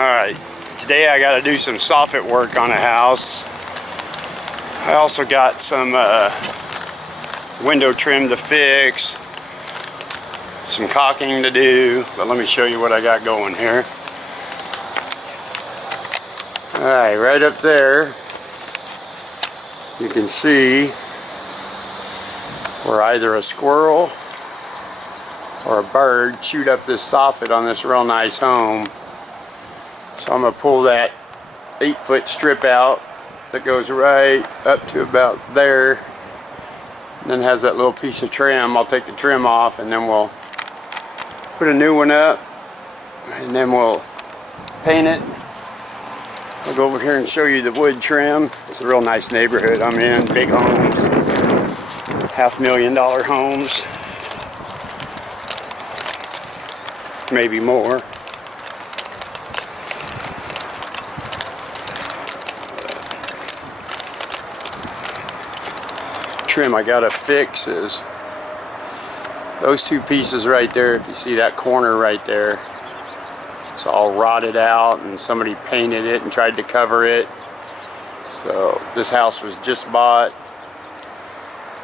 Alright, today I got to do some soffit work on the house. I also got some window trim to fix, some caulking to do, but let me show you what I got going here. Alright, right up there you can see where either a squirrel or a bird chewed up this soffit on this real nice home. So I'm going to pull that 8-foot strip out that goes right up to about there, and then has that little piece of trim. I'll take the trim off and then we'll put a new one up, and then we'll paint it. I'll go over here and show you the wood trim. It's a real nice neighborhood I'm in, big homes, $500,000 homes, maybe more. Trim I gotta fix is those two pieces right there. If you see that corner right there, it's all rotted out and somebody painted it and tried to cover it. So this house was just bought.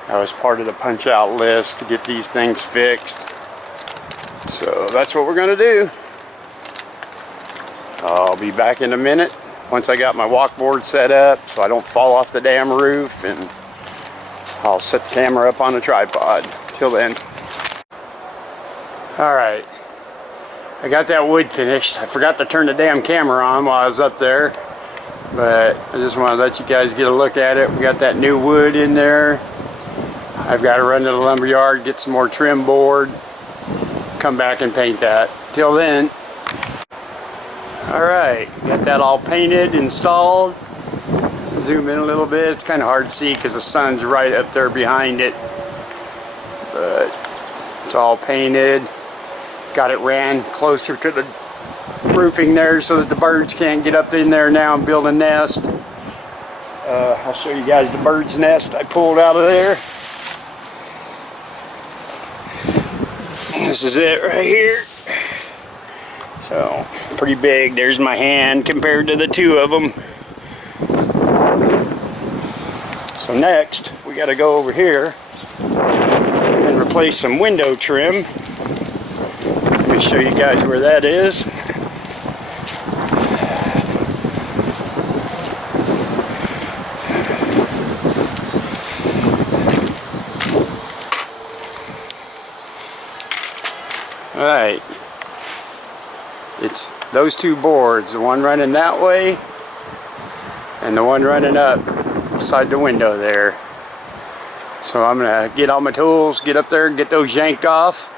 I was part of the punch out list to get these things fixed. So that's what we're gonna do. I'll be back in a minute once I got my walkboard set up so I don't fall off the damn roof, and I'll set the camera up on the tripod. Till then. Alright, I got that wood finished. I forgot to turn the damn camera on while I was up there, but I just want to let you guys get a look at it. We got that new wood in there. I've got to run to the lumber yard, get some more trim board, come back and paint that. Till then. Alright, got that all painted, installed. Zoom in a little bit. It's kind of hard to see because the sun's right up there behind it, but it's all painted. Got it ran closer to the roofing there so that the birds can't get up in there now and build a nest. I'll show you guys the bird's nest I pulled out of there. This is it right here. So pretty big. There's my hand compared to the two of them. So next, we got to go over here and replace some window trim. Let me show you guys where that is. Alright, it's those two boards, the one running that way and the one running up beside the window there. So I'm gonna get all my tools, get up there, get those yanked off,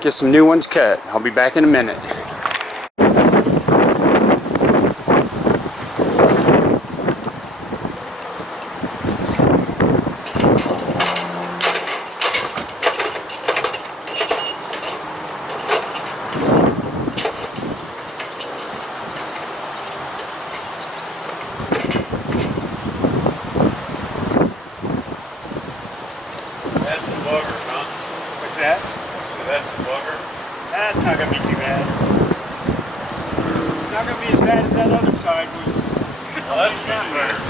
get some new ones cut. I'll be back in a minute. That's the bugger, huh? What's that? So that's the bugger? That's not going to be too bad. It's not going to be as bad as that other side was. Well, that's much better.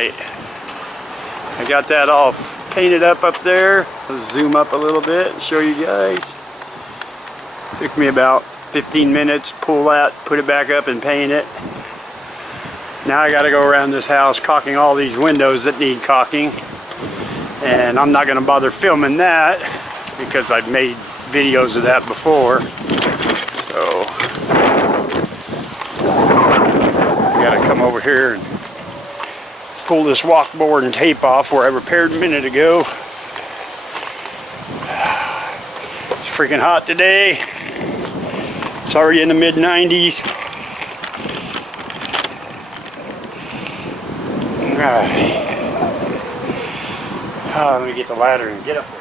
Alright. I got that all painted up there. Let's zoom up a little bit and show you guys. Took me about 15 minutes, pull that, put it back up and paint it. Now I gotta go around this house caulking all these windows that need caulking. And I'm not gonna bother filming that because I've made videos of that before. So I gotta come over here and pull this walkboard and tape off where I repaired a minute ago. It's freaking hot today. It's already in the mid 90s. Alright. Oh, let me get the ladder and get up there.